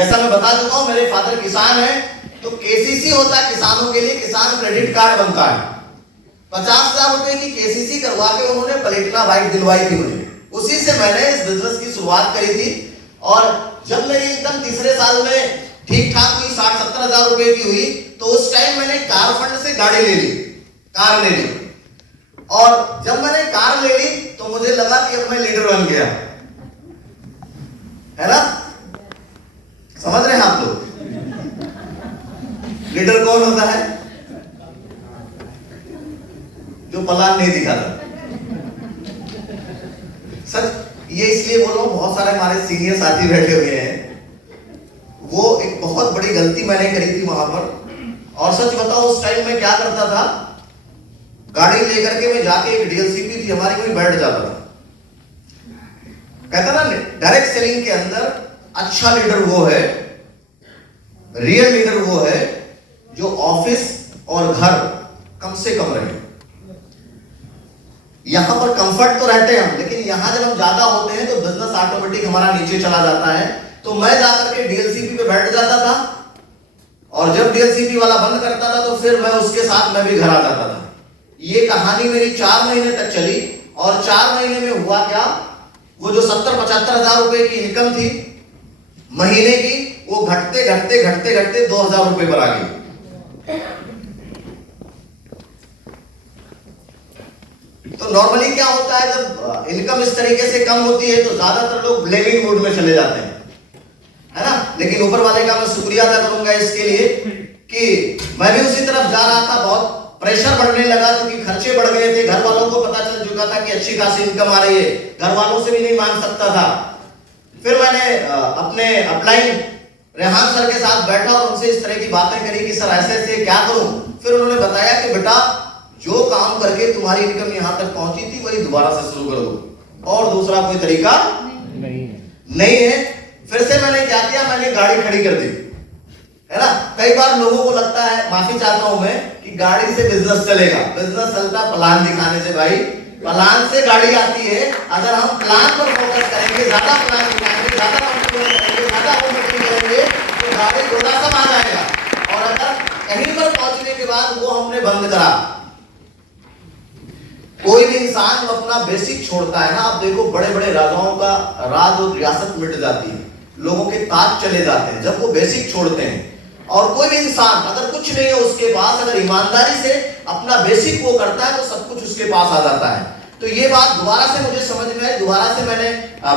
जैसा मैं बता चुका हूं, मेरे फादर किसान है, तो केसीसी होता है किसानों के लिए, किसान क्रेडिट कार्ड बनता है। 50,000 रुपए की केसीसी करवा के उन्होंने प्लेटिना बाइक दिलवाई थी मुझे। उसी से मैंने इस बिजनेस की शुरुआत करी थी। और जब मेरी इनकम तीसरे साल में ठीक ठाक हुई, 60-70 हजार रुपए की हुई, तो उस टाइम मैंने कार फंड से गाड़ी ले ली, कार ले ली। और जब मैंने कार ले ली तो मुझे लगा कि अब मैं लीडर बन गया, है ना? समझ रहे हैं आप लोग? लीडर कौन होता है? जो प्लान नहीं दिखाता। सच ये इसलिए बोल रहा हूं, बहुत सारे हमारे सीनियर साथी बैठे हुए हैं, वो एक बहुत बड़ी गलती मैंने करी थी वहां पर। और सच बताओ, उस टाइम में क्या करता था, गाड़ी लेकर के मैं जाके, एक डीएलसीपी थी हमारी, कोई बैठ जाता था। कहता ना, डायरेक्ट सेलिंग के अंदर अच्छा लीडर वो है, रियल लीडर वो है जो ऑफिस और घर कम से कम रहे। यहां पर कंफर्ट तो रहते हैं हम, लेकिन यहां जब हम ज्यादा होते हैं तो बिजनेस ऑटोमेटिक हमारा नीचे चला जाता है। तो मैं जाकर के डीएलसीपी पे बैठ जाता था, और जब डीएलसीपी वाला बंद करता था तो फिर मैं उसके साथ मैं भी घर आ जाता था। ये कहानी मेरी 4 महीने तक चली। और 4 महीने में हुआ क्या, वो जो 70-75 हजार रुपए की इनकम थी महीने की, वो घटते घटते घटते घटते 2,000 रुपए पर आ गई। तो नॉर्मली क्या होता है, जब इनकम इस तरीके से कम होती है तो ज्यादातर लोग ब्लेमिंग मूड में चले जाते हैं, है ना? लेकिन ऊपर वाले का मैं शुक्रिया अदा करूंगा इसके लिए कि मैं भी उसी तरफ जा रहा था। बहुत प्रेशर बढ़ने लगा क्योंकि खर्चे बढ़ गए थे। घर वालों को पता चल चुका था कि अच्छी खासी इनकम आ रही है, घर वालों से भी नहीं मान सकता था। फिर मैंने अपने अपलाइन रेहान सर के साथ बैठा और उनसे इस तरह की बातें करी कि सर ऐसे ऐसे क्या करूं। फिर उन्होंने बताया कि बेटा, जो काम करके तुम्हारी इनकम यहां तक पहुंची थी वही दोबारा से शुरू कर दो, और दूसरा कोई तरीका नहीं है। फिर से मैंने क्या किया, मैंने गाड़ी खड़ी कर दी, है ना? कई बार लोगों को लगता है, माफी चाहता हूं मैं, कि गाड़ी से बिजनेस चलेगा। बिजनेस चलता प्लान दिखाने से भाई, प्लान से गाड़ी आती है। अगर हम प्लान पर फोकस करेंगे, ज्यादा प्लान दिखाएंगे, ज्यादा करेंगे, ज्यादा करेंगे, तो गाड़ी थोड़ा सा आ जाएगा। और अगर कहीं पर पहुंचने के बाद वो हमने बंद करा, कोई भी इंसान अपना बेसिक छोड़ता है ना, आप देखो बड़े बड़े राजाओं का राज और रियासत मिट जाती है, लोगों के ताज चले जाते हैं जब वो बेसिक छोड़ते हैं। और कोई भी इंसान अगर कुछ नहीं है उसके पास, अगर ईमानदारी से अपना बेसिक वो करता है तो सब कुछ उसके पास आ जाता है। तो ये बात दोबारा से मुझे समझ में आई, दोबारा से मैंने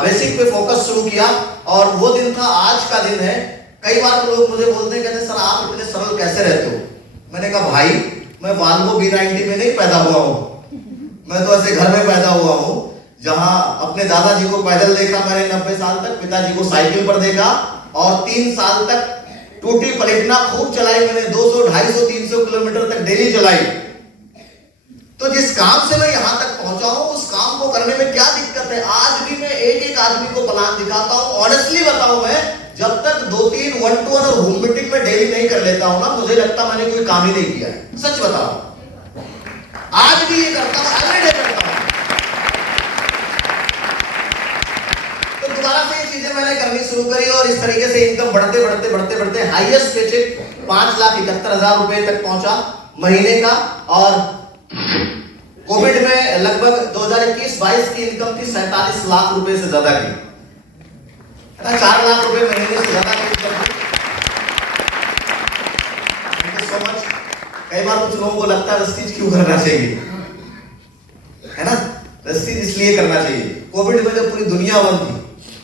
बेसिक पे फोकस शुरू किया। और वो दिन था, आज का दिन है। कई बार तो लोग मुझे बोलते हैं, कहते सर आप इतने सरल कैसे रहते हो? मैंने कहा भाई, मैं वाल्वो B90 में नहीं पैदा हुआ हूं, मैं तो ऐसे घर में पैदा हुआ हूं जहां अपने दादाजी को पैदल देखा मैंने 90 साल तक, पिताजी को साइकिल पर देखा, और 3 साल तक टूटी प्लेटिना खूब चलाई मैंने, 200, 250, 300 किलोमीटर तक डेली चलाई। तो जिस काम से मैं यहां तक पहुंचा हूं, उस काम को करने में क्या दिक्कत है? आज भी मैं एक एक आदमी को प्लान दिखाता हूं। ऑनेस्टली बताऊं, मैं जब तक 2-3 1-to-1 और होम मीटिंग में डेली नहीं कर लेता हूं ना, मुझे लगता मैंने कोई काम ही नहीं किया है। सच बताओ, आज भी ये करता हूं, एवरीडे करता हूं। तो दोबारा से ये चीजें मैंने करनी शुरू करी, और इस तरीके से इनकम बढ़ते बढ़ते बढ़ते बढ़ते हाईएस्ट पेचेक 5,71,000 रुपए तक पहुंचा महीने का। और कोविड में लगभग 2021-22 की इनकम थी 47 लाख रुपए से ज्यादा की, है ना? 4 लाख रुपए महीने से ज्यादा की इनकम थी। Thank you so much. कई बार कुछ लोगों को लगता है रस्टीज क्यों करना चाहिए, है ना? रस्टीज इसलिए करना चाहिए, कोविड में जब पूरी दुनिया बंद थी,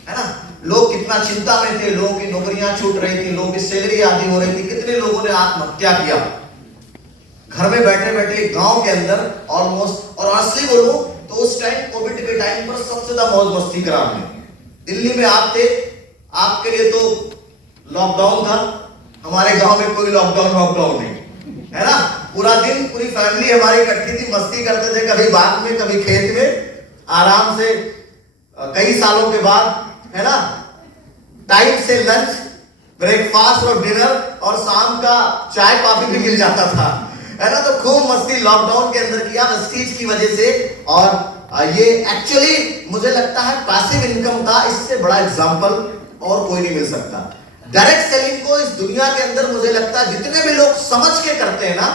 है ना, लोग कितना चिंता में थे, लोगों की नौकरियां छूट रही थी, लोगों की सैलरी आधी हो रही थी, कितने लोगों ने आत्महत्या किया घर में बैठे बैठे गांव के अंदर ऑलमोस्ट। और ऑनेस्टली बोलूं तो उस टाइम, कोविड के टाइम पर सबसे ज्यादा मौज मस्ती करा हमने। दिल्ली में आप थे, आपके लिए तो लॉकडाउन था, हमारे गांव में कोई लॉकडाउन नहीं, है ना? पूरा दिन पूरी फैमिली हमारी इकट्ठी थी, मस्ती करते थे, कभी बाग में कभी खेत में, आराम से कई सालों के बाद, है ना, टाइम से लंच, ब्रेकफास्ट और डिनर, और शाम का चाय कॉफी भी मिल जाता था, है ना? तो खूब मस्ती लॉकडाउन के अंदर किया रस्टीज की वजह से। और ये एक्चुअली मुझे लगता है पैसिव इनकम का इससे बड़ा एग्जांपल और कोई नहीं मिल सकता। डायरेक्ट सेलिंग को इस दुनिया के अंदर मुझे लगता है जितने भी लोग समझ के करते हैं ना,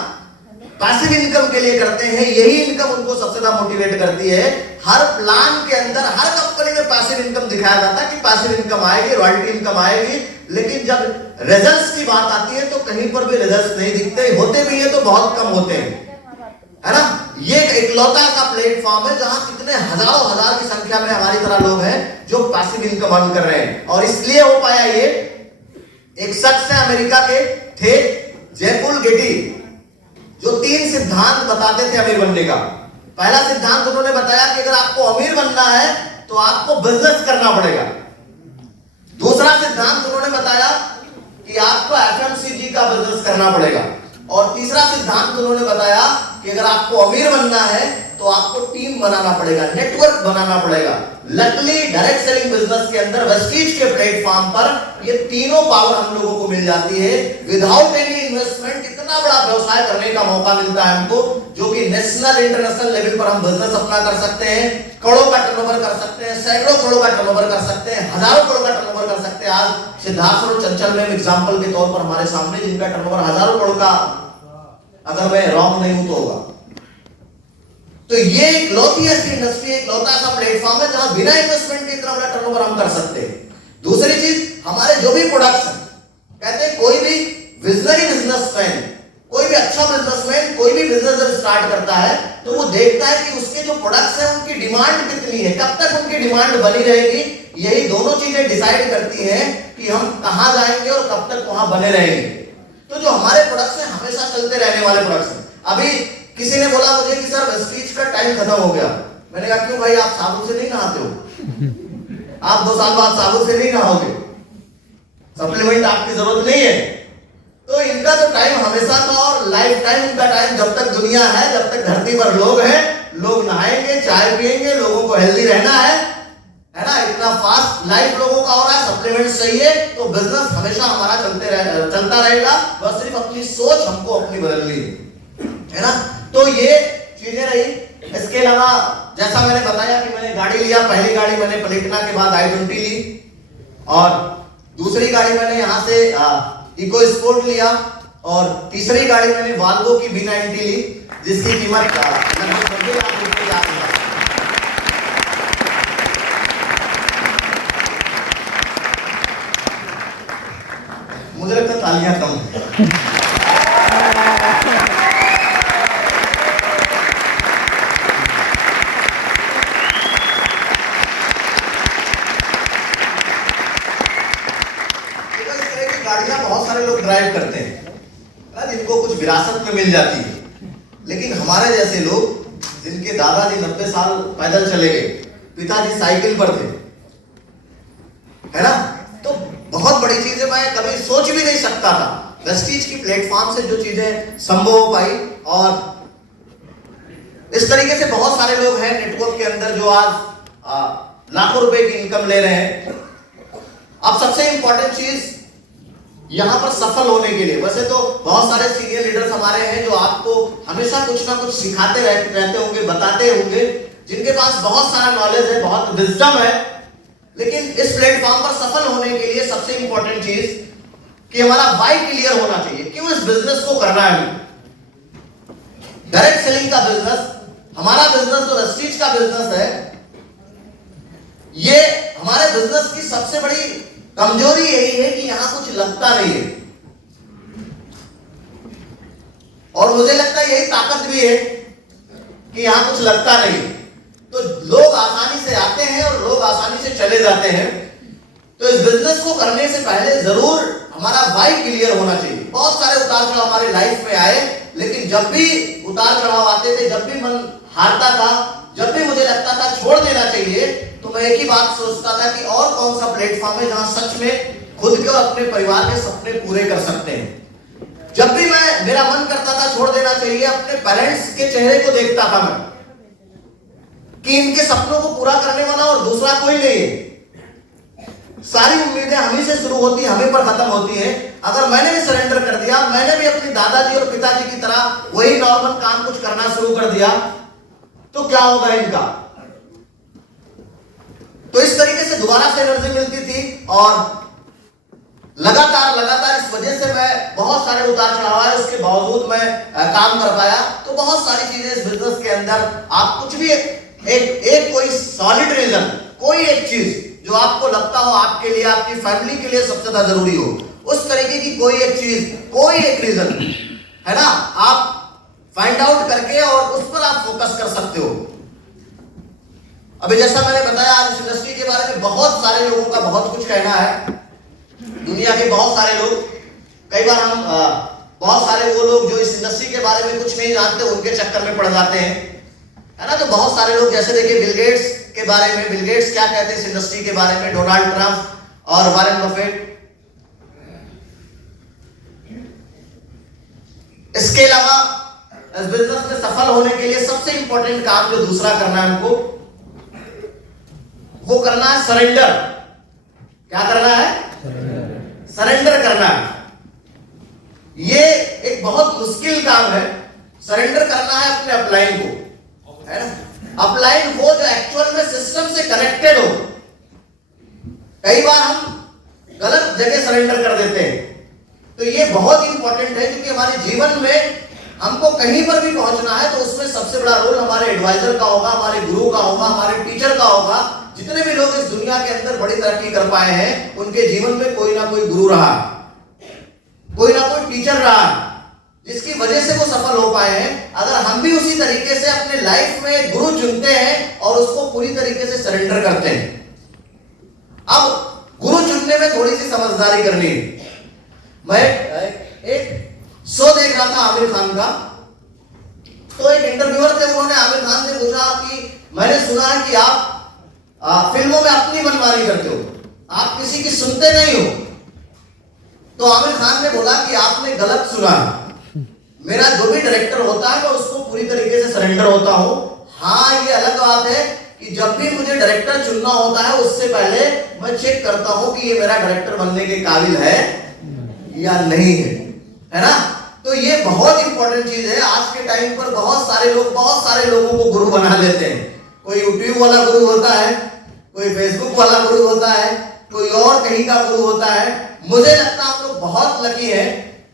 पैसिव इनकम के लिए करते हैं, यही इनकम उनको सबसे ज्यादा मोटिवेट करती है। हर प्लान के अंदर, हर कंपनी में पैसिव इनकम दिखाया जाता है कि पैसिव इनकम आएगी, रॉयल्टी इनकम आएगी, लेकिन जब रिजल्ट्स की बात आती है तो कहीं पर भी रिजल्ट्स नहीं दिखते, होते भी है तो बहुत कम होते हैं, है ना। ये एक इकलौता सा प्लेटफॉर्म है जहां कितने हजारों हजार की संख्या में हमारी तरह लोग हैं जो पैसिव इनकम अर्न कर रहे हैं। और इसलिए हो पाया ये, एक शख्स है अमेरिका के थे, जयपुल गेटी, जो 3 सिद्धांत बताते थे अमीर बनने का। पहला सिद्धांत उन्होंने बताया कि अगर आपको अमीर बनना है तो आपको बिजनेस करना पड़ेगा। दूसरा सिद्धांत उन्होंने बताया कि आपको एफएमसीजी का बिजनेस करना पड़ेगा। और तीसरा सिद्धांत उन्होंने बताया कि अगर आपको अमीर बनना है तो आपको टीम बनाना पड़ेगा, नेटवर्क बनाना पड़ेगा। लकली डायरेक्ट सेलिंग बिजनेस के अंदर वेस्टीज के प्लेटफॉर्म पर ये तीनों पावर हम लोगों को मिल जाती है। विदाउट एनी इन्वेस्टमेंट इतना बड़ा व्यवसाय करने का मौका मिलता है हमको, जो कि नेशनल इंटरनेशनल लेवल पर हम बिजनेस अपना कर सकते हैं, करोड़ों का टर्नओवर कर सकते हैं, सैकड़ों करोड़ का टर्नओवर कर सकते हैं, हजारों करोड़ का टर्नओवर कर सकते हैं। आज सिद्धार्थ और चंचल में एग्जांपल के तौर पर हमारे सामने, जिनका टर्नओवर हजारों करोड़ का, अगर मैं रॉन्ग नहीं हूं तो होगा। तो ये एक लौती ऐसी इंडस्ट्री, एक लौता ऐसा प्लेटफॉर्म है जहां बिना इन्वेस्टमेंट के इतना बड़ा टर्नओवर हम कर सकते हैं। दूसरी चीज, हमारे जो भी प्रोडक्ट्स हैं, कहते हैं कोई भी विजनरी बिजनेसमैन, कोई भी अच्छा बिजनेसमैन कोई भी बिजनेस जब स्टार्ट करता है तो वो देखता है कि उसके जो प्रोडक्ट्स हैं उनकी डिमांड कितनी है, कब तक उनकी डिमांड बनी रहेगी। यही दोनों चीजें डिसाइड करती हैं कि हम कहां जाएंगे और कब तक वहां बने रहेंगे। तो जो हमारे प्रोडक्ट्स हैं हमेशा चलते रहने वाले प्रोडक्ट्स हैं। अभी किसी ने बोला मुझे कि सर वेस्टीज का टाइम खत्म हो गया। मैंने कहा क्यों भाई, आप साबुन से नहीं नहाते हो? आप 2 साल बाद साबुन से नहीं नहाओगे, सप्लीमेंट आपकी जरूरत नहीं है। तो इनका तो टाइम हमेशा का और लाइफ टाइम इनका टाइम, जब तक दुनिया है, जब तक धरती पर लोग हैं, लोग नहाएंगे, चाय पिएंगे, लोगों को हेल्दी रहना है ना। इतना फास्ट लाइफ लोगों का हो रहा है, सप्लीमेंट चाहिए, तो बिजनेस हमेशा हमारा चलता रहेगा। बस सिर्फ अपनी सोच हमको अपनी बदलनी है ना। तो ये चीजें रही। इसके अलावा जैसा मैंने बताया कि मैंने गाड़ी लिया, पहली गाड़ी मैंने प्लेटिना के बाद i20 ली, और दूसरी गाड़ी मैंने यहां से इको स्पोर्ट लिया, और तीसरी गाड़ी मैंने वाल्वो की V90 ली, जिसकी कीमत लगभग 20 लाख रुपए के आसपास। मुझे लगता है तालियां कम है। बहुत सारे लोग ड्राइव करते हैं ना, जिनको कुछ विरासत में मिल जाती है, लेकिन हमारे जैसे लोग जिनके दादाजी 90 साल पैदल चले गए, पिताजी साइकिल पर थे, है ना, तो बहुत बड़ी चीज है। मैं कभी सोच भी नहीं सकता था वेस्टीज की प्लेटफॉर्म से जो चीजें संभव हो पाई। और इस तरीके से बहुत सारे लोग हैं नेटवर्क के अंदर जो आज लाखों रुपए की इनकम ले रहे हैं। अब सबसे इंपॉर्टेंट चीज यहां पर सफल होने के लिए, वैसे तो बहुत सारे सीनियर लीडर्स हमारे हैं जो आपको हमेशा कुछ ना कुछ सिखाते रहते होंगे, बताते होंगे, जिनके पास बहुत सारा नॉलेज है, बहुत विजडम है। लेकिन इस प्लेटफॉर्म पर सफल होने के लिए सबसे इंपॉर्टेंट चीज कि हमारा वाई क्लियर होना चाहिए, क्यों इस बिजनेस को करना है। डायरेक्ट सेलिंग का बिजनेस, हमारा बिजनेस जो वेस्टीज का बिजनेस है, ये हमारे बिजनेस की सबसे बड़ी कमजोरी यही है कि यहां कुछ लगता नहीं है, और मुझे लगता है यही ताकत भी है कि यहां कुछ लगता नहीं। तो लोग आसानी से आते हैं और लोग आसानी से चले जाते हैं। तो इस बिजनेस को करने से पहले जरूर हमारा वाई क्लियर होना चाहिए। बहुत सारे उतार चढ़ाव हमारे लाइफ में आए, लेकिन जब भी उतार चढ़ाव आते थे, जब भी मन हारता था, जब भी मुझे लगता था छोड़ देना चाहिए, तो मैं एक ही बात सोचता था कि और कौन सा प्लेटफॉर्म है जहां सच में खुद के और अपने परिवार के सपने पूरे कर सकते हैं। जब भी मेरा मन करता था छोड़ देना चाहिए, अपने पेरेंट्स के चेहरे को देखता था मैं कि इनके सपनों को पूरा करने वाला और दूसरा कोई नहीं है। सारी उम्मीदें हमें से शुरू होती, हमें पर खत्म होती है। अगर मैंने भी सरेंडर कर दिया, मैंने भी अपने दादाजी और पिताजी की तरह वही नॉर्मल काम कुछ करना शुरू कर दिया, तो क्या होगा इनका। तो इस तरीके से दोबारा से एनर्जी मिलती थी। और लगातार लगातार इस वजह से मैं बहुत सारे उतार चढ़ाव है उसके बावजूद मैं काम कर पाया। तो बहुत सारी चीजें इस बिजनेस के अंदर आप कुछ भी एक कोई सॉलिड रीजन, कोई एक चीज जो आपको लगता हो आपके लिए, आपकी फैमिली के लिए सबसे ज्यादा जरूरी हो, उस तरीके की कोई एक चीज, कोई एक रीजन है ना, आप फाइंड आउट करके और उस पर आप फोकस कर सकते हो। अभी जैसा मैंने बताया आज इस इंडस्ट्री के बारे में बहुत सारे लोगों का बहुत कुछ कहना है। दुनिया के बहुत सारे लोग, कई बार हम बहुत सारे वो लोग जो इस इंडस्ट्री के बारे में कुछ नहीं जानते उनके चक्कर में पड़ जाते हैं, है ना। तो बहुत सारे लोग जैसे देखिए बिल गेट्स के बारे में, बिल गेट्स क्या कहते हैं इस इंडस्ट्री के बारे में, डोनाल्ड ट्रंप और वॉरेन बफेट। इसके अलावा इस बिजनेस में सफल होने के लिए सबसे इंपॉर्टेंट काम जो दूसरा करना है हमको, वो करना है सरेंडर। क्या करना है? सरेंडर करना है। ये एक बहुत मुश्किल काम है। सरेंडर करना है अपने अपलाइन को, है ना। अपलाइन हो जो एक्चुअल में सिस्टम से कनेक्टेड हो। कई बार हम गलत जगह सरेंडर कर देते हैं। तो ये बहुत इंपॉर्टेंट है क्योंकि हमारे जीवन में हमको कहीं पर भी पहुंचना है तो उसमें सबसे बड़ा रोल हमारे एडवाइजर का होगा, हमारे गुरु का होगा, हमारे टीचर का होगा। जितने भी लोग इस दुनिया के अंदर बड़ी तरक्की कर पाए हैं उनके जीवन में कोई ना कोई गुरु रहा, कोई ना कोई टीचर रहा, जिसकी वजह से वो सफल हो पाए हैं। अगर हम भी उसी तरीके से अपने लाइफ में गुरु चुनते हैं और उसको पूरी तरीके से सरेंडर करते हैं। अब गुरु चुनने में थोड़ी सी समझदारी करनी है। मैं एक शो देख रहा था आमिर खान का, तो एक इंटरव्यूअर थे, उन्होंने आमिर खान से पूछा कि मैंने सुना है कि आप फिल्मों में अपनी मनमानी करते हो, आप किसी की सुनते नहीं हो। तो आमिर खान ने बोला कि आपने गलत सुना, मेरा जो भी डायरेक्टर होता है मैं उसको पूरी तरीके से सरेंडर होता हूं। हाँ, ये अलग बात है कि जब भी मुझे डायरेक्टर चुनना होता है उससे पहले मैं चेक करता हूं कि ये मेरा डायरेक्टर बनने के काबिल है या नहीं है ना। तो ये बहुत इंपॉर्टेंट चीज है। आज के टाइम पर बहुत सारे लोगों को गुरु बना लेते हैं। कोई यूट्यूब वाला गुरु होता है, कोई फेसबुक वाला गुरु होता है, कोई और कहीं का गुरु होता है। मुझे लगता है हम लोग बहुत लकी हैं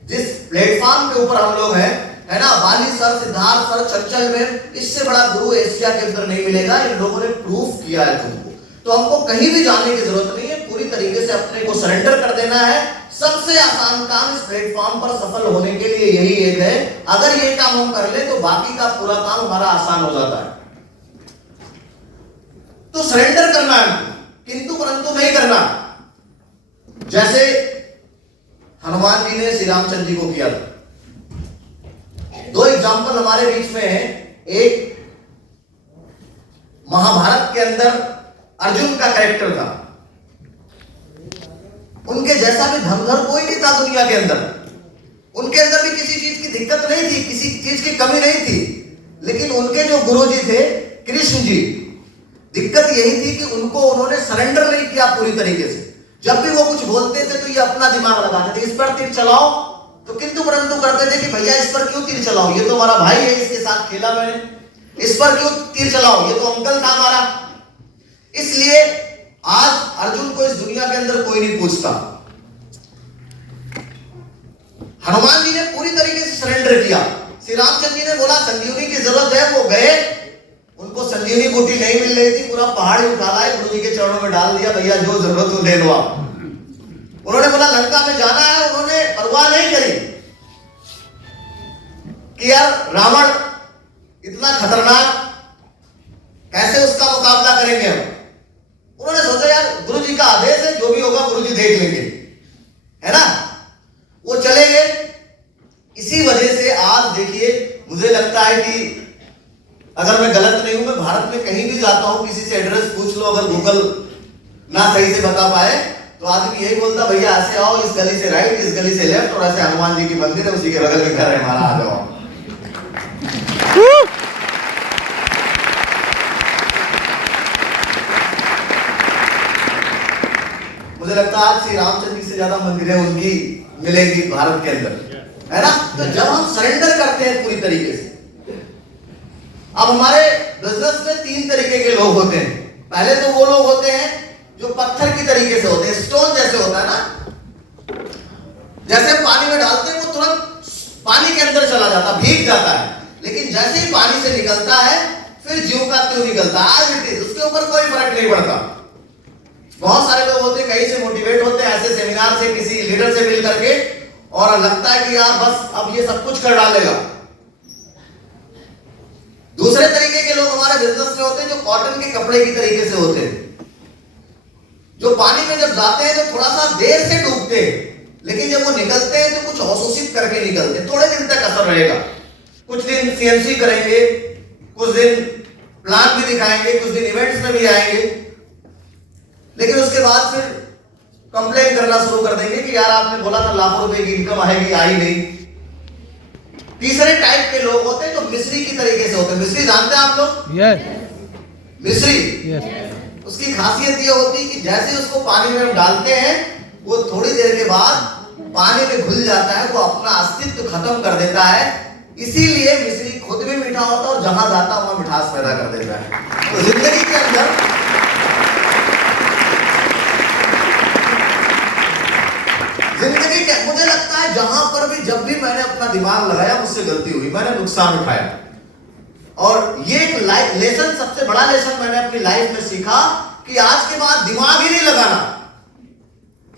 जिस प्लेटफॉर्म के ऊपर हम लोग हैं, है ना। वाली सर, सिद्धार्थ सर, चंचल में, इससे बड़ा गुरु एशिया के अंदर नहीं मिलेगा। इन लोगों ने प्रूफ किया है तुमको। तो हमको कहीं भी जाने की जरूरत नहीं है, पूरी तरीके से अपने को सरेंडर कर देना है। सबसे आसान काम इस प्लेटफॉर्म पर सफल होने के लिए यही एक है। अगर ये काम हम कर ले तो बाकी का पूरा काम हमारा आसान हो जाता है। तो सरेंडर करना है, किंतु परंतु नहीं करना। जैसे हनुमान जी ने श्री रामचंद्र जी को किया था। दो एग्जाम्पल हमारे बीच में है। एक महाभारत के अंदर अर्जुन का कैरेक्टर था, उनके जैसा भी धमधर कोई नहीं था दुनिया के अंदर। उनके अंदर भी किसी चीज की दिक्कत नहीं थी, किसी चीज की कमी नहीं थी। लेकिन उनके जो गुरु जी थे कृष्ण जी, दिक्कत यही थी कि उन्होंने सरेंडर नहीं किया पूरी तरीके से। जब भी वो कुछ बोलते थे तो ये अपना दिमाग लगाते थे, इस पर तीर चलाओ, तो किंतु परंतु करते थे कि भैया इस पर क्यों तीर चलाओ, ये तो हमारा भाई है, इसके साथ खेला मैंने, इस पर क्यों तीर चलाओ, ये तो अंकल था हमारा। इसलिए आज अर्जुन को इस दुनिया के अंदर कोई नहीं पूछता। हनुमान जी ने पूरी तरीके से सरेंडर किया। श्री रामचंद्र जी ने बोला संजीवनी की जरूरत है, वो गए, उनको संजीवनी बूटी नहीं मिल रही थी, पूरा पहाड़ ही उठा लाए, गुरु जी के चरणों में डाल दिया, भैया जो जरूरत हो ले लो आप। उन्होंने बोला लंका में जाना है, उन्होंने परवाह नहीं करी कि यार रावण इतना खतरनाक, कैसे उसका मुकाबला करेंगे हम। उन्होंने सोचा यार गुरु जी का आदेश है, जो भी होगा गुरु जी देख लेंगे, है ना। वो चले गए। इसी वजह से आज देखिए, मुझे लगता है कि अगर मैं गलत नहीं हूं, मैं भारत में कहीं भी जाता हूं, किसी से एड्रेस पूछ लो, अगर गूगल ना सही से बता पाए तो आदमी यही बोलता भैया ऐसे आओ, इस गली से राइट, इस गली से लेफ्ट, और ऐसे हनुमान जी की मंदिर है उसी के बगल में घर है हमारा, आ जाओ। मुझे लगता है आज श्री रामचंद्र जी से ज्यादा मंदिरें उनकी मिलेंगी भारत के अंदर, है ना। तो जब हम सरेंडर करते हैं पूरी तरीके से, अब हमारे बिजनेस में तीन तरीके के लोग होते हैं। पहले तो वो लोग होते हैं जो पत्थर की तरीके से होते हैं, स्टोन जैसे होता है ना, जैसे पानी में डालते हैं वो तुरंत पानी के अंदर चला जाता, भीग जाता है, लेकिन जैसे ही पानी से निकलता है फिर ज्यों का त्यों निकलता है, उसके ऊपर कोई फर्क नहीं पड़ता। बहुत सारे लोग होते हैं, कहीं से मोटिवेट होते हैं, ऐसे सेमिनार से, किसी लीडर से मिल करके, और लगता है कि यार बस अब ये सब कुछ कर डालेगा। दूसरे तरीके के लोग हमारे बिजनेस में होते हैं, जो कॉटन के कपड़े की तरीके से होते हैं, जो पानी में जब जाते हैं तो थोड़ा सा देर से डूबते हैं, लेकिन जब वो निकलते हैं तो कुछ अवशोषित करके निकलते हैं। थोड़े दिन तक असर रहेगा, कुछ दिन सीएमसी करेंगे, कुछ दिन प्लान भी दिखाएंगे, कुछ दिन इवेंट्स में भी आएंगे, लेकिन उसके बाद फिर कंप्लेन करना शुरू कर देंगे कि यार आपने बोला था लाखों रुपए की इनकम आएगी, आई नहीं। तीसरे टाइप के लोग होते हैं जो मिस्री की तरीके से होते हैं। मिस्री जानते हैं आप लोग? यस। मिस्री, यस। उसकी खासियत ये होती है कि जैसे उसको पानी में डालते हैं वो थोड़ी देर के बाद पानी में घुल जाता है, वो अपना अस्तित्व खत्म कर देता है। इसीलिए मिस्री खुद भी मीठा होता है और जहां जाता है वहां मिठास पैदा कर देता है। तो जिंदगी के अंदर मुझे लगता है जहां पर भी जब भी मैंने अपना दिमाग लगाया मुझसे गलती हुई, मैंने नुकसान उठाया। और ये एक लेसन, सबसे बड़ा लेसन मैंने अपनी लाइफ में सीखा कि आज के बाद दिमाग ही नहीं लगाना।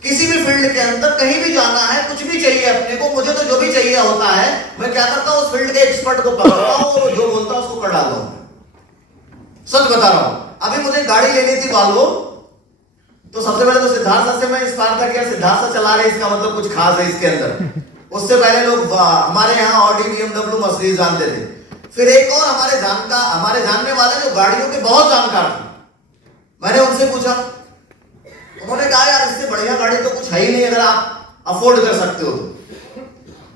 किसी भी फील्ड के अंदर कहीं भी जाना है, कुछ भी चाहिए अपने को, मुझे तो जो भी चाहिए होता है, मैं क्या करता हूं, उस फील्ड के एक्सपर्ट को पकड़ता हूं और जो बोलता हूं उसको कर डालता हूं। सच बता रहा हूं, अभी मुझे गाड़ी लेनी थी वॉल्वो, तो सबसे पहले तो सिद्धार्थ सर से मैं इंस्पायर था कि सिद्धार्थ सर चला रहे, इसका मतलब कुछ खास है इसके अंदर। उससे पहले लोग हमारे यहाँ ऑडी, बीएमडब्ल्यू, मर्सिडीज जानते थे। फिर एक और हमारे जानने वाले जो गाड़ियों के बहुत जानकार थे, मैंने उनसे पूछा, उन्होंने कहा यार इससे बढ़िया गाड़ी तो कुछ है ही नहीं अगर आप अफोर्ड कर सकते हो तो।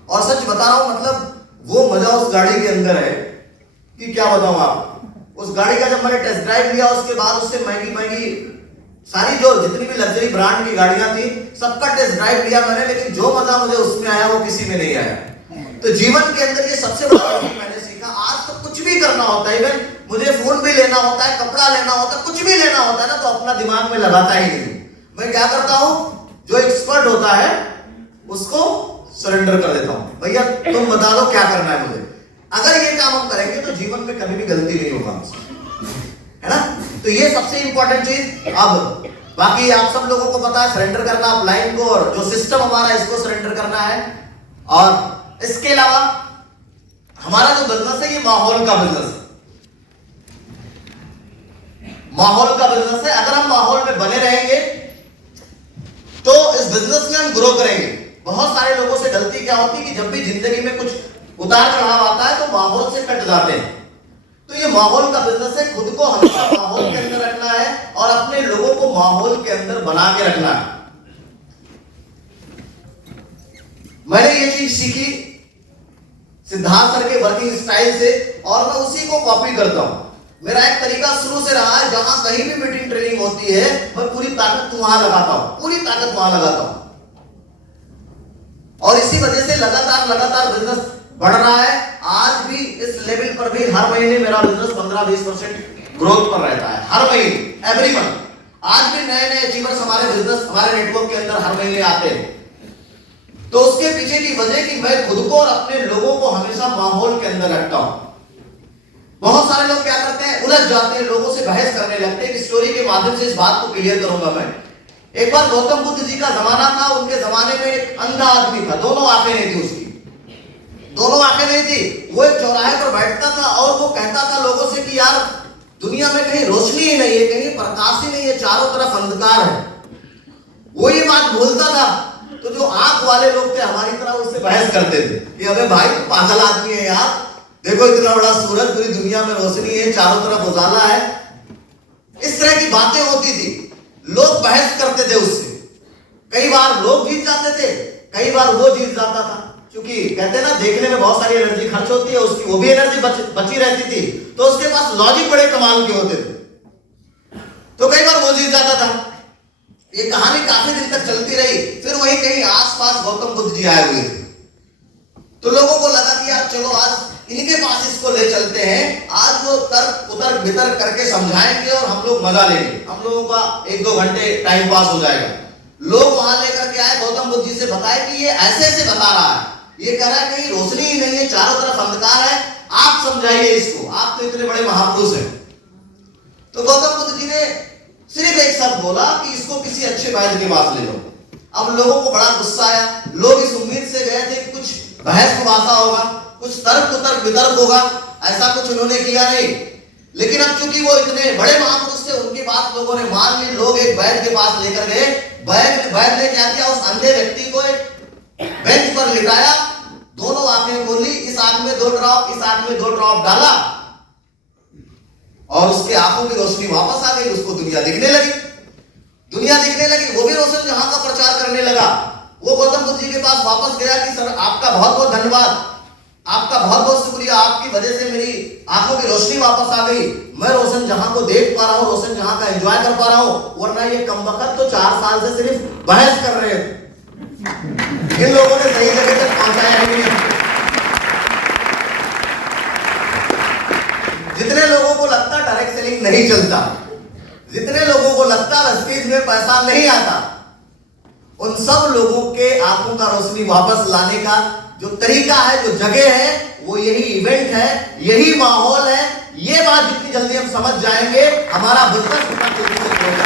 और सच बता रहा हूं, मतलब वो मजा उस गाड़ी के अंदर है कि क्या बताऊं आप। उस गाड़ी का जब मैंने टेस्ट ड्राइव लिया, उसके बाद उससे महंगी सारी जो जितनी भी लग्जरी ब्रांड की गाड़ियां थी सबका टेस्ट ड्राइव लिया मैंने, लेकिन जो मजा मुझे उसमें आया वो किसी में नहीं आया। तो जीवन के अंदर ये सबसे बड़ा मैंने सीखा, आज तो कुछ भी करना होता है, इवन मुझे फोन भी लेना होता है, कपड़ा लेना होता है, कुछ भी लेना होता है ना, तो अपना दिमाग में लगाता ही नहीं। मैं क्या करता हूं, जो एक्सपर्ट होता है उसको सरेंडर कर देता हूं, भैया तुम बता दो क्या करना है मुझे। अगर ये काम हम करेंगे तो जीवन में कभी भी गलती नहीं होगा, है ना। तो ये सबसे इंपॉर्टेंट चीज। अब बाकी आप सब लोगों को पता है सरेंडर करना अपलाइन को, और जो सिस्टम हमारा इसको सरेंडर करना है। और इसके अलावा हमारा जो बिजनेस है ये माहौल का बिजनेस है, माहौल का बिजनेस है। अगर हम माहौल में बने रहेंगे तो इस बिजनेस में हम ग्रो करेंगे। बहुत सारे लोगों से गलती क्या होती है कि जब भी जिंदगी में कुछ उतार चढ़ाव आता है तो माहौल से कट जाते हैं। तो ये माहौल का बिजनेस है, खुद को हमेशा माहौल के अंदर रखना है और अपने लोगों को माहौल के अंदर बना के रखना है। मैंने ये चीज सीखी सिद्धार्थ सर के वर्किंग स्टाइल से, और मैं उसी को कॉपी करता हूं। मेरा एक तरीका शुरू से रहा है, जहां कहीं भी मीटिंग ट्रेनिंग होती है मैं पूरी ताकत वहां लगाता हूं, पूरी ताकत वहां लगाता हूं। और इसी वजह से लगातार बिजनेस बढ़ रहा है। आज भी इस लेवल पर भी हर महीने मेरा बिजनेस 15-20% ग्रोथ पर रहता है, हर महीने, एवरी मंथ। आज भी नए अचीवर्स हमारे बिजनेस, हमारे नेटवर्क के अंदर हर महीने आते हैं। तो उसके पीछे की वजह कि मैं खुद को और अपने लोगों को हमेशा माहौल के अंदर रखता हूं। बहुत सारे लोग क्या करते हैं, उलझ जाते हैं, लोगों से बहस करने लगते हैं। एक स्टोरी के माध्यम से इस बात को क्लियर करूंगा मैं। एक बार गौतम बुद्ध जी का जमाना था, उनके जमाने में एक अंधा आदमी था, दोनों आंखें नहीं थी उसकी, दोनों आंखें नहीं थी। वो एक चौराहे पर बैठता था और वो कहता था लोगों से कि यार दुनिया में कहीं रोशनी ही नहीं है, कहीं प्रकाश ही नहीं है, चारों तरफ अंधकार है। वो ये बात बोलता था तो जो आंख वाले लोग थे हमारी तरह उससे बहस करते थे कि अबे भाई तू पागल आदमी है यार, देखो इतना बड़ा सूरज, पूरी दुनिया में रोशनी है, चारों तरफ उजाला है। इस तरह की बातें होती थी, लोग बहस करते थे उससे। कई बार लोग जीत जाते थे, कई बार वो जीत जाता था, क्योंकि कहते ना देखने में बहुत सारी एनर्जी खर्च होती है, उसकी वो भी एनर्जी बची रहती थी, तो उसके पास लॉजिक बड़े कमाल के होते थे, तो कई बार वो जीत जाता था। ये कहानी काफी दिन तक चलती रही। फिर वही कहीं आसपास गौतम बुद्ध जी आए हुए थे, तो लोगों को लगा कि यार चलो आज इनके पास इसको ले चलते हैं, आज वो तर्क उतर वितर्क करके समझाएंगे और हम लोग मजा लेंगे, हम लोगों का 1-2 घंटे टाइम पास हो जाएगा। लोग वहां लेकर के आए, गौतम बुद्ध जी से बताए कि ये ऐसे ऐसे बता रहा है, ये कह रहा है कहीं रोशनी ही नहीं है, चारों तरफ अंधकार है, आप समझाइए इसको, आप तो इतने बड़े महापुरुष हैं। तो गौतम बुद्ध जी ने सिर्फ एक शब्द बोला कि इसको किसी अच्छे वैद्य के पास ले लो। अब लोगों को बड़ा गुस्सा आया, लोग इस उम्मीद से गए थे कि कुछ बहस मुबासा होगा, कुछ तर्क कुतर्क वितर्क होगा, ऐसा कुछ उन्होंने किया नहीं। लेकिन अब चूंकि वो इतने बड़े महापुरुष थे, उनकी बात लोगों ने मान ली, लोग एक वैद्य के पास लेकर गए। वैद्य ने क्या किया, उस अंधे व्यक्ति को एक बेंच पर लिटाया, दोनों आंखें खोली, इस आंख में 2 ड्रॉप, इस आंख में 2 ड्रॉप डाला और उसके आंखों की रोशनी वापस आ गई, उसको दुनिया दिखने लगी, दुनिया दिखने लगी। वो भी रोशन जहां का प्रचार करने लगा। वो गौतम बुद्ध जी के पास वापस गया कि सर आपका बहुत बहुत धन्यवाद, आपका बहुत बहुत शुक्रिया, आपकी वजह से मेरी आंखों की रोशनी वापस आ गई, मैं रोशन जहां को देख पा रहा हूं, रोशन जहां का एंजॉय कर पा रहा हूं, वरना ये कमबख्त तो 4 साल से सिर्फ बहस कर रहे थे, इन लोगों ने सही जगह तक पहुंचाया ही नहीं। जितने लोगों को लगता डायरेक्ट सेलिंग नहीं चलता, जितने लोगों को लगता रस्तीज में पैसा नहीं आता, उन सब लोगों के आंखों का रोशनी वापस लाने का जो तरीका है, जो जगह है, वो यही इवेंट है, यही माहौल है। ये बात जितनी जल्दी हम समझ जाएंगे, हमारा बिजनेस उतना तेजी से ग्रो करेगा।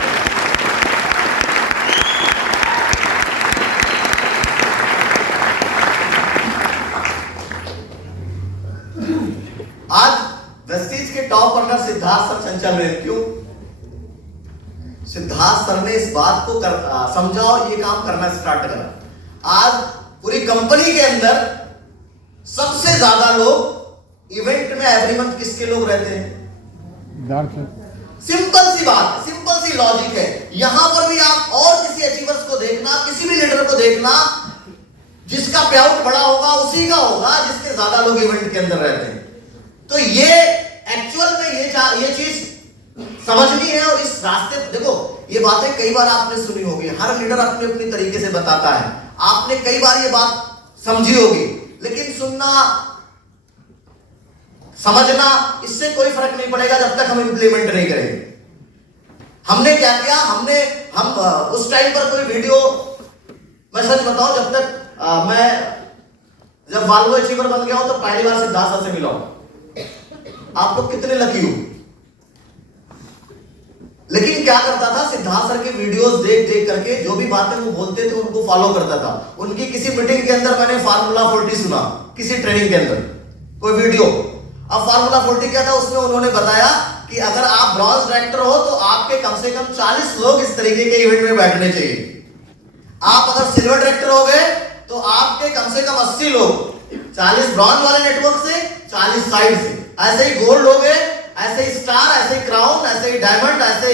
आज वेस्टीज के टॉप रनर सिद्धार्थ सर चंचल रहे, क्यों? सिद्धार्थ सर ने इस बात को समझा और ये काम करना स्टार्ट करा। आज पूरी कंपनी के अंदर सबसे ज्यादा लोग इवेंट में एवरी मंथ किसके लोग रहते हैं? सिंपल सी बात, सिंपल सी लॉजिक है। यहां पर भी आप और किसी अचीवर्स को देखना, किसी भी लीडर को देखना, जिसका पे आउट बड़ा होगा उसी का होगा जिसके ज्यादा लोग इवेंट के अंदर रहते हैं। तो ये एक्चुअल में ये चीज समझनी है। और इस रास्ते देखो, ये बातें कई बार आपने सुनी होगी, हर लीडर अपने अपने तरीके से बताता है, आपने कई बार ये बात समझी होगी, लेकिन सुनना समझना इससे कोई फर्क नहीं पड़ेगा जब तक हम इंप्लीमेंट नहीं करेंगे। हमने क्या किया, हम उस टाइम पर कोई वीडियो, मैं सच बताऊं, जब तक जब वाल्वो अचीवर बन गया हूं तो पहली बार सिद्धार्थ सर से मिला हूं। आप लोग कितने लकी हो। लेकिन क्या करता था, सिद्धार्थ सर के वीडियोस देख देख करके जो भी बातें वो बोलते थे उनको फॉलो करता था। उनकी किसी मीटिंग के अंदर मैंने फार्मूला 40 सुना, किसी ट्रेनिंग के अंदर कोई वीडियो। अब फार्मूला 40 क्या था, उसमें उन्होंने बताया कि अगर आप ब्रॉन्ज डायरेक्टर हो तो आपके कम से कम 40 लोग इस तरीके के इवेंट में बैठने चाहिए। आप अगर सिल्वर डायरेक्टर हो गए तो आपके कम से कम 80 लोग, 40 ब्रॉन्ज वाले नेटवर्क से, 40 साइड से, ऐसे ही गोल्ड हो गए, ऐसे ही स्टार, ऐसे ही क्राउन, ऐसे ही डायमंड, ऐसे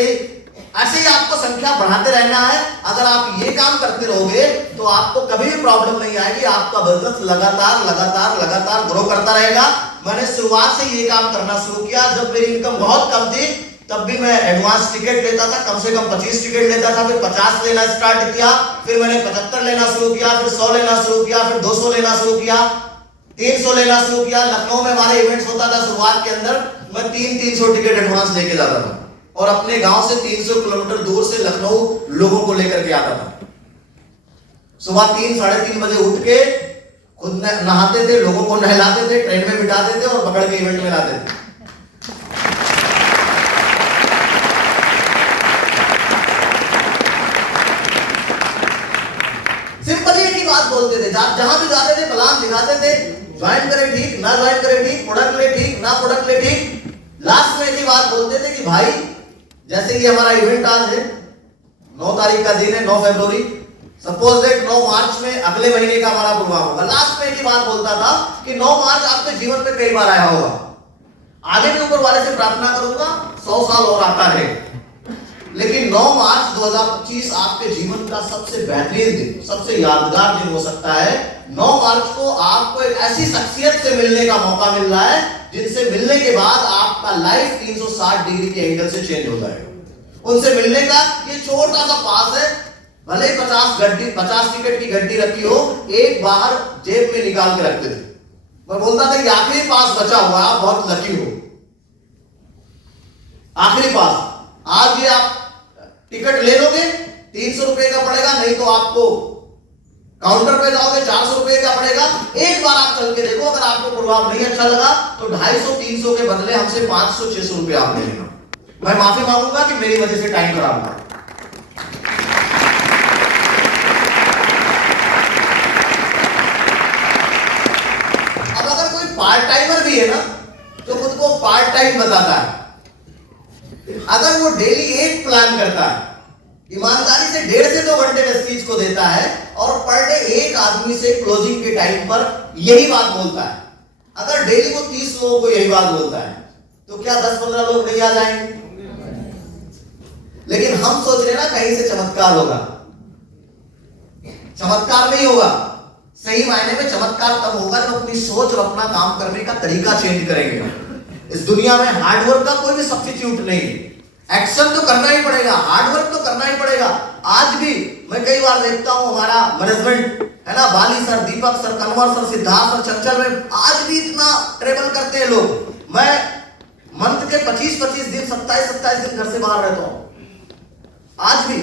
ही आपको संख्या बढ़ाते रहना है। अगर आप ये काम करते रहोगे तो आपको कभी भी प्रॉब्लम नहीं आएगी, आपका बिजनेस लगातार लगातार लगातार ग्रो करता रहेगा। मैंने शुरुआत से ये काम करना शुरू किया। जब मेरी इनकम बहुत कम थी तब भी मैं एडवांस टिकट लेता था, कम से कम 25 टिकट लेता था, फिर 50 लेना स्टार्ट किया, फिर मैंने 75 लेना शुरू किया, फिर 100 लेना शुरू किया, फिर 200 लेना शुरू किया, 300 लेना शुरू किया। लखनऊ में हमारे इवेंट्स होता था, शुरुआत के अंदर मैं 300 टिकट एडवांस लेके जाता था और अपने गांव से 300 किलोमीटर दूर से लखनऊ लोगों को लेकर के आता था। सुबह 3 साढ़े 3 बजे उठ के खुद नहाते थे, लोगों को नहलाते थे, ट्रेन में बिठाते थे और पकड़ के इवेंट में लाते थे। सिंपल एक ही बात बोलते थे, जहां भी जाते थे प्लान दिखाते थे, ज्वाइन करे ठीक, ना ज्वाइन करे ठीक, प्रोडक्ट ले ठीक, ना प्रोडक्ट ले ठीक। लास्ट में एक ही बात बोलते थे कि भाई जैसे कि हमारा इवेंट आज है, 9 तारीख का दिन है, 9 फरवरी, सपोज दैट 9 मार्च में अगले महीने का हमारा प्रोग्राम होगा। लास्ट में एक ही बात बोलता था कि 9 मार्च आपके जीवन में कई बार आया होगा, आगे भी ऊपर वाले से प्रार्थना करूंगा 100 साल और आता रहे, लेकिन 9 मार्च 2025 आपके जीवन का सबसे बेहतरीन दिन, सबसे यादगार दिन हो सकता है। 9 मार्च को आपको एक ऐसी शख्सियत से मिलने का मौका मिल रहा है जिनसे मिलने के बाद आपका लाइफ 360 डिग्री के एंगल से चेंज हो जाएगा। उनसे मिलने का ये छोटा सा पास है, भले 50 टिकट की गड्डी रखी हो, एक बाहर जेब में निकाल के रखते थे। मैं बोलता था कि आखिरी पास बचा हुआ, आप बहुत लकी हो, आखिरी पास। आज ये आप टिकट ले लोगे, ₹300 का पड़ेगा, नहीं तो आपको काउंटर पे जाओगे ₹400 का पड़ेगा। एक बार आप चल के देखो, अगर आपको प्रभाव नहीं अच्छा लगा तो 250-300 के बदले हमसे 500-600 रुपए आप ले लेना। मैं माफी मांगूंगा कि मेरी वजह से टाइम खराब हुआ। अब अगर कोई पार्ट टाइमर भी है ना, तो खुद को पार्ट टाइम बताता है, अगर वो डेली एक प्लान करता है, ईमानदारी से 1.5 से 2 घंटे वेस्टीज को देता है और पर डे एक आदमी से क्लोजिंग के टाइम पर यही बात बोलता है, अगर डेली वो 30 लोगों को यही बात बोलता है, तो क्या 10-15 लोग नहीं आ जाएंगे? लेकिन हम सोच रहे हैं ना कहीं से चमत्कार होगा। चमत्कार नहीं होगा। सही मायने में चमत्कार तब होगा जब अपनी सोच और अपना काम करने का तरीका चेंज करेंगे। इस दुनिया में हार्डवर्क का कोई भी सब्स्टिट्यूट नहीं है। एक्शन तो करना ही पड़ेगा, हार्डवर्क तो करना ही पड़ेगा। आज भी मैं कई बार देखता हूं हमारा मैनेजमेंट है ना, Bali sir, Deepak sir, Kanwar sir, Siddharth sir, Chanchal में आज भी इतना ट्रेवल करते हैं लोग। मैं मंथ के 25-25 दिन, 27-27 दिन घर से बाहर रहता हूं। आज भी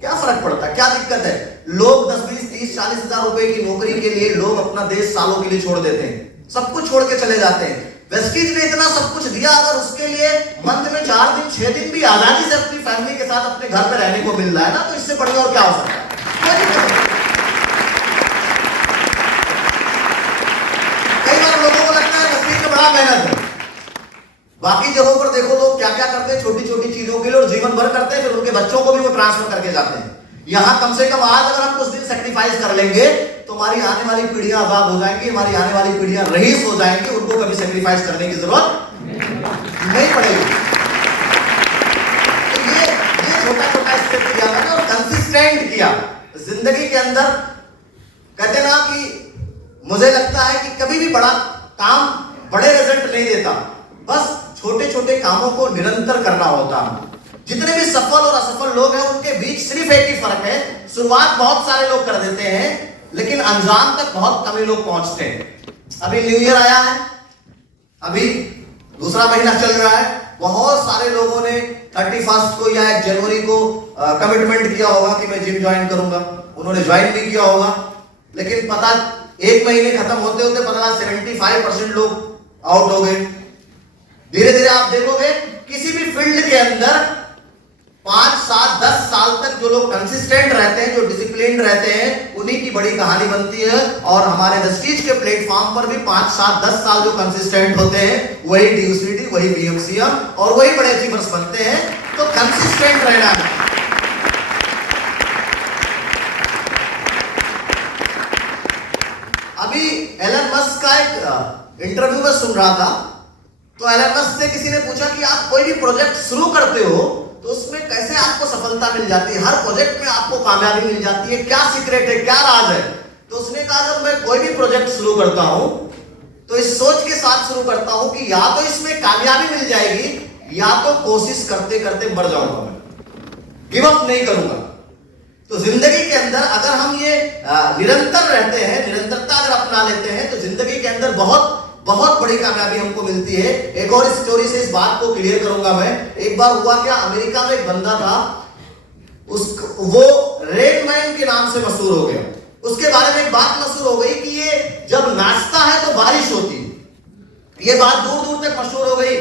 क्या फर्क पड़ता है? क्या दिक्कत है? लोग 10, 20, 30, 40 हजार रुपए की नौकरी के लिए लोग अपना देश सालों के लिए छोड़ देते हैं, सब कुछ छोड़ के चले जाते हैं। वेस्टीज ने इतना सब कुछ दिया, अगर उसके लिए मंथ में 4 दिन 6 दिन भी आजादी से अपनी फैमिली के साथ अपने घर पे रहने को मिल रहा है ना, तो इससे बढ़िया और क्या हो सकता है? कई बार लोगों को लगता है वेस्टीज में बड़ा मेहनत है। बाकी जगहों पर देखो लोग क्या क्या करते हैं छोटी छोटी चीजों के लिए, और जीवन भर करते हैं, फिर उनके बच्चों को भी वो ट्रांसफर करके जाते हैं। यहां कम से कम आज अगर हम कुछ दिन सेक्रीफाइस कर लेंगे तो हमारी आने वाली पीढ़ियां आजाद हो जाएंगी, हमारी आने वाली पीढ़ियां रईस हो जाएंगी, उनको कभी सेक्रीफाइस करने की जरूरत नहीं पड़ेगी। तो ये छोटा छोटा स्टेप किया मैंने और कंसिस्टेंट किया जिंदगी के अंदर। कहते ना कि मुझे लगता है कि कभी भी बड़ा काम बड़े रिजल्ट नहीं देता, बस छोटे छोटे कामों को निरंतर करना होता है। जितने भी सफल और असफल लोग हैं उनके बीच सिर्फ एक ही फर्क है, शुरुआत बहुत सारे लोग कर देते हैं लेकिन अंजाम तक बहुत कम ही लोग पहुंचते हैं। अभी न्यू ईयर आया है, अभी दूसरा महीना चल रहा है, बहुत सारे लोगों ने 31 को या 1 जनवरी को कमिटमेंट किया होगा कि मैं जिम ज्वाइन करूंगा, उन्होंने ज्वाइन भी किया होगा, लेकिन पता 1 महीने खत्म होते होते पता 75% लोग आउट हो गए। धीरे धीरे आप देखोगे किसी भी फील्ड के अंदर 5, 7, 10 साल तक जो लोग कंसिस्टेंट रहते हैं, जो डिसिप्लिन रहते हैं, उन्हीं की बड़ी कहानी बनती है। और हमारे वेस्टीज के प्लेटफॉर्म पर भी 5, 7, 10 साल जो कंसिस्टेंट होते हैं वही DUCD, वही BMCM और वही बड़े अचीवर्स बनते हैं। तो कंसिस्टेंट रहना है। अभी एलन मस्क का एक इंटरव्यू में सुन रहा था, तो एलन मस्क से किसी ने पूछा कि आप कोई भी प्रोजेक्ट शुरू करते हो तो उसमें कैसे आपको सफलता मिल जाती है, हर प्रोजेक्ट में आपको कामयाबी मिल जाती है, क्या सीक्रेट है, क्या राज है? तो उसने कहा जब मैं कोई भी प्रोजेक्ट शुरू करता हूं तो इस सोच के साथ शुरू करता हूं कि या तो इसमें कामयाबी मिल जाएगी या तो कोशिश करते करते मर जाऊंगा, मैं गिव अप नहीं करूंगा। तो जिंदगी के अंदर अगर हम ये निरंतर रहते हैं, निरंतरता अगर अपना लेते हैं, तो जिंदगी के अंदर बहुत बहुत बड़ी कामयाबी हमको मिलती है। एक और स्टोरी से इस बात को क्लियर करूंगा मैं। एक बार हुआ क्या, अमेरिका में एक बंदा था, वो रेन मैन के नाम से मशहूर हो गया। उसके बारे में एक बात मशहूर हो गई कि ये जब नाचता है तो बारिश होती है। ये बात दूर दूर तक मशहूर हो गई।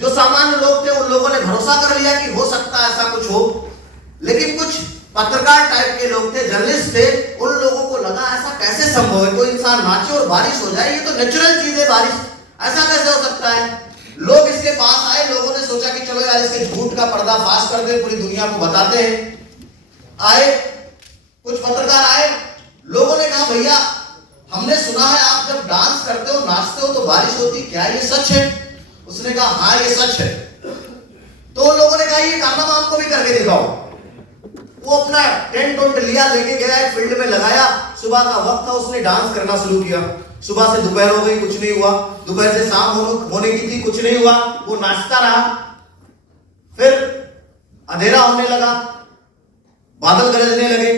जो सामान्य लोग थे उन लोगों ने भरोसा कर लिया कि हो सकता है ऐसा कुछ हो, लेकिन कुछ पत्रकार टाइप के लोग थे, जर्नलिस्ट थे, उन लोगों को लगा ऐसा कैसे संभव है, कोई इंसान नाचे और बारिश हो जाए, ये तो नेचुरल चीज है बारिश, ऐसा कैसे हो सकता है? लोग इसके पास आए, लोगों ने सोचा कि चलो यार इसके झूठ का पर्दाफाश कर दे, पूरी दुनिया को बताते हैं। आए कुछ पत्रकार आए, लोगों ने कहा भैया हमने सुना है आप जब डांस करते हो, नाचते हो तो बारिश होती, क्या ये सच है? उसने कहा हाँ ये सच है। तो लोगों ने कहा ये कारनामा आपको भी करके दिखाओ। वो अपना टेंट उंट लिया, लेके गया, एक फील्ड में लगाया, सुबह का वक्त था, उसने डांस करना शुरू किया। सुबह से दोपहर हो गई, कुछ नहीं हुआ, दोपहर से शाम होने की थी, कुछ नहीं हुआ, वो नाचता रहा। फिर अंधेरा होने लगा, बादल गरजने लगे,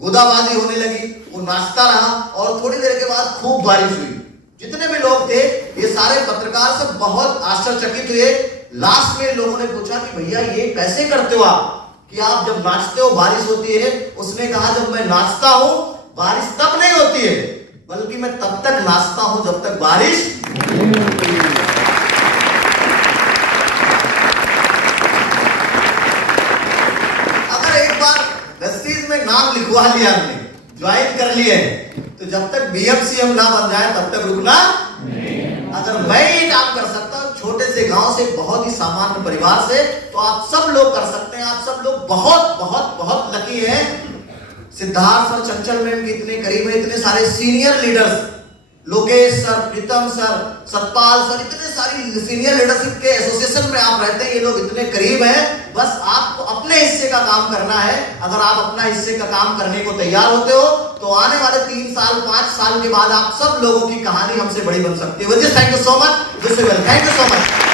बूंदाबांदी होने लगी, वो नाचता रहा और थोड़ी देर के बाद खूब बारिश हुई। जितने भी लोग थे ये सारे पत्रकार सब बहुत आश्चर्यचकित हुए, लास्ट में लोगों ने पूछा कि भैया ये कैसे करते हो आप, कि आप जब नाचते हो बारिश होती है। उसने कहा जब मैं नाचता हूं बारिश तब नहीं होती है, बल्कि मैं तब तक नाचता हूं जब तक बारिश नहीं होती है। अगर एक बार वेस्टीज में नाम लिखवा लिया हमने, ज्वाइन कर लिए, तो जब तक बीएमसीएम ना बन जाए तब तक रुकना नहीं। अगर मैं ये काम कर सकता हूं छोटे से गांव से, बहुत ही सामान्य परिवार से, तो आप सब लोग कर सकते हैं। आप सब लोग बहुत बहुत बहुत लकी हैं। सिद्धार्थ सर, चंचल मैम के इतने करीब है, इतने सारे सीनियर लीडर्स, लोकेश सर, प्रीतम सर, सतपाल सर, इतने सारी सीनियर लीडरशिप के एसोसिएशन में आप रहते हैं, ये लोग इतने करीब हैं। बस आपको अपने हिस्से का काम करना है। अगर आप अपना हिस्से का काम करने को तैयार होते हो तो आने वाले 3 साल 5 साल के बाद आप सब लोगों की कहानी हमसे बड़ी बन सकती है। Thank you so much, thank you so much.